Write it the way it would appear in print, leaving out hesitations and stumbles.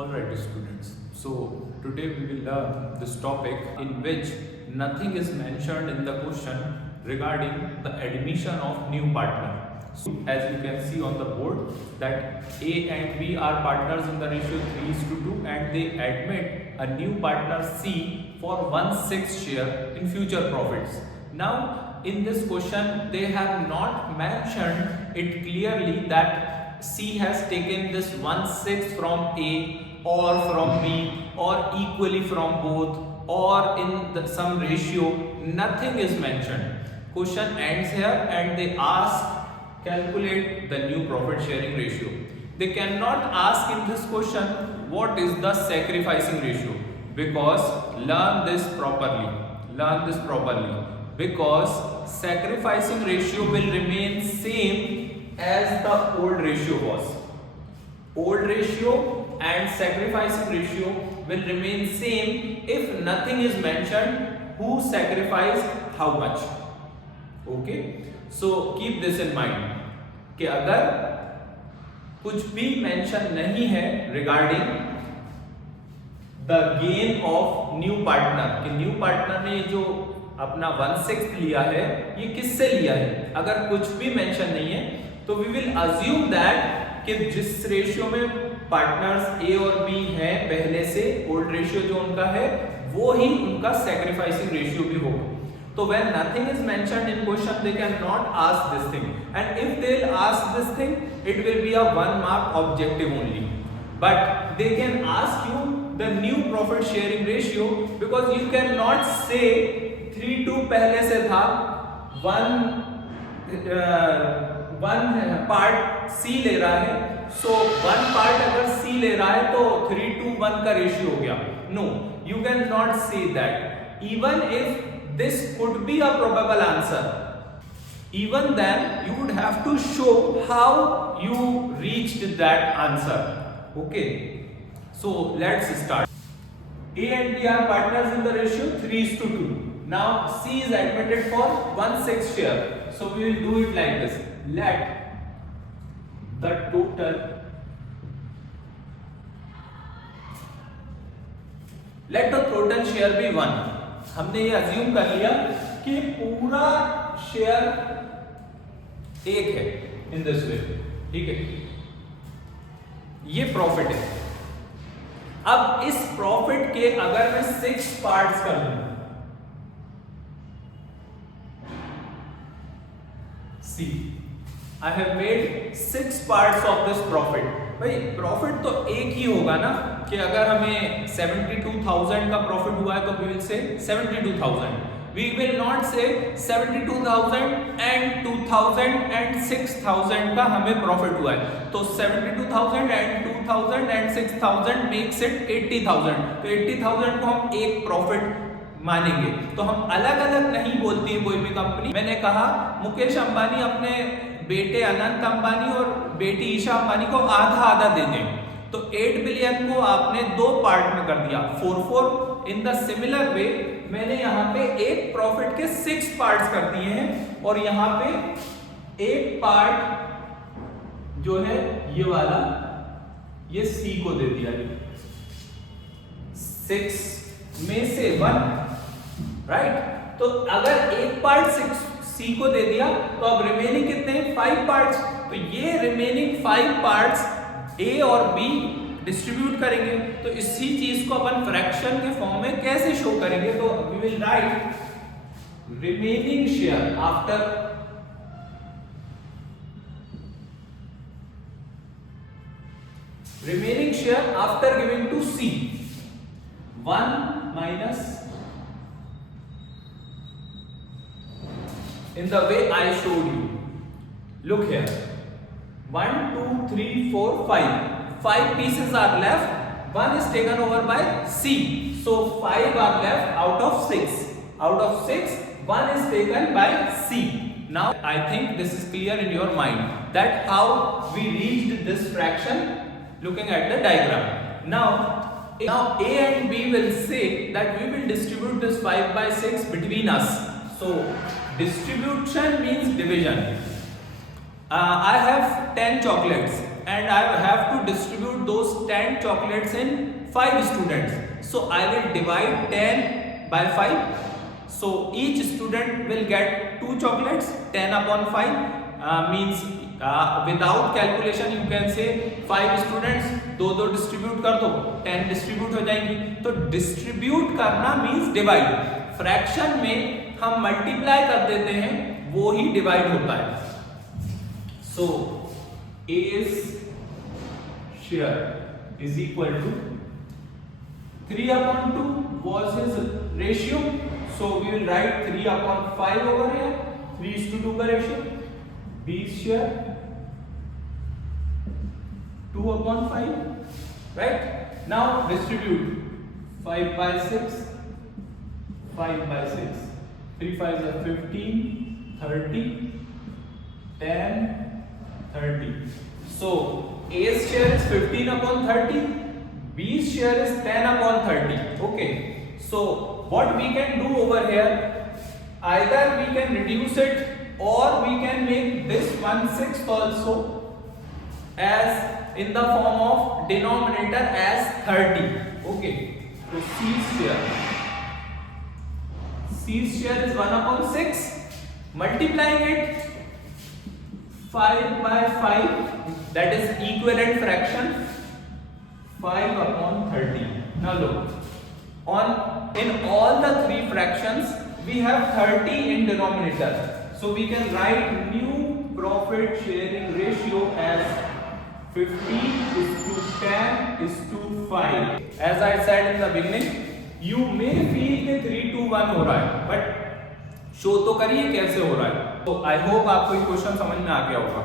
Alright students, so today we will learn this topic in which nothing is mentioned in the question regarding the admission of new partner. So as you can see on the board that A and B are partners in the ratio 3:2 and they admit a new partner C for 1/6 share in future profits. Now in this question they have not mentioned it clearly that C has taken this 1/6 from A or from B or equally from both or in some ratio. Nothing is mentioned. Question ends here and they ask calculate the new profit sharing ratio. They cannot ask in this question what is the sacrificing ratio, because learn this properly. Because sacrificing ratio will remain same as the old ratio was. Old ratio and sacrificing ratio will remain same if nothing is mentioned who sacrificed how much. Okay, so keep this in mind कि अगर कुछ भी mention नहीं है regarding the gain of new partner कि new partner ने जो अपना 1/6 लिया है ये किससे लिया है, अगर कुछ भी मेंशन नहीं है तो वी विल अज्यूम दैट कि जिस रेशियो में पार्टनर्स ए और बी हैं पहले से, ओल्ड रेशियो जो उनका है वो ही उनका सैक्रिफाइसिंग रेशियो भी होगा. So when nothing is mentioned in question, they cannot ask this thing, and if they'll ask this thing, it will be a 1 mark objective only. But they can ask you the new profit sharing ratio, because you cannot say 3:2 पहले से था, one part C ले रहा है, so one part अगर C ले रहा है तो 3:1 का रेशियो हो गया. No, you cannot say that. Even if this could be a probable answer, even then you would have to show how you reached that answer. Okay, so let's start. A and B are partners in the ratio 3:2. Now C is admitted for 1/6 share, so we will do it like this. Let the total share be 1. हमने ये assume कर लिया कि पूरा share एक है in this way. ठीक है, ये प्रॉफिट है. अब इस प्रॉफिट के अगर मैं 6 पार्ट्स कर लूं, see I have made 6 parts of this profit. भाई प्रॉफिट तो एक ही होगा ना, कि अगर हमें 72,000 का प्रॉफिट हुआ है तो we will say 72,000. We will not से 72,000 एंड 2,000 एंड 6,000 का हमें प्रॉफिट हुआ है. तो 72,000 एंड 2,000 एंड 6,000 मेक्स इट 80,000. तो 80,000 को हम एक प्रॉफिट मानेंगे. तो हम अलग अलग नहीं बोलती है कोई भी कंपनी. मैंने कहा मुकेश अंबानी अपने बेटे अनंत अंबानी और बेटी ईशा अंबानी को आधा आधा दे दें, तो 8 बिलियन को आपने 2 पार्ट में कर दिया, 4/4. इन द सिमिलर वे मैंने यहाँ पे एक प्रॉफिट के 6 पार्ट्स कर दिए हैं और यहाँ पे एक पार्ट जो है ये वाला, ये सी को दे दिया. 6 में से 1, राइट. तो अगर एक पार्ट 6 सी को दे दिया तो अब रिमेनिंग कितने हैं, 5 पार्ट्स. तो ये रिमेनिंग 5 पार्ट्स ए और बी डिस्ट्रीब्यूट करेंगे. तो इसी चीज को अपन फ्रैक्शन के फॉर्म में कैसे शो करेंगे, तो we will write remaining share after giving to C 1 minus in the way I showed you. Look here, 1 2 3 4 5 pieces are left. 1 is taken over by C, so 5 are left out of 6. Out of 6 1 is taken by C. Now I think this is clear in your mind that how we reached this fraction looking at the diagram. Now A and B will say that we will distribute this 5/6 between us. So distribution means division. I have 10 chocolates and I have to distribute those 10 chocolates in 5 students. So I will divide 10 by 5. So each student will get 2 chocolates. 10 upon 5 means without calculation you can say 5 students दो distribute कर दो, 10 distribute हो जाएंगी. तो distribute करना means divide. Fraction में हम multiply कर देते हैं, वो ही डिवाइड होता है. So A's share is equal to 3 upon 2 was his ratio. So we will write 3 upon 5 over here. 3:2 का ratio. B's share 2 upon 5. Right? Now distribute 5 by 6. 5 by 6. 3 5s are 15, 30, 10, 30. So A's share is 15 upon 30. B's share is 10 upon 30. Okay. So what we can do over here, either we can reduce it or we can make this 1/6 also as in the form of denominator as 30. Okay. So C's share is 1 upon 6. Multiplying it 5 by 5, that is equivalent fraction, 5 upon 30. Now look, in all the 3 fractions we have 30 in denominator, so we can write new profit sharing ratio as 15:10:5. As I said in the beginning, you may feel कि 3:2:1 हो रहा है, but show तो करिए कैसे हो रहा है. तो आई होप आपको ये क्वेश्चन समझ में आ गया होगा.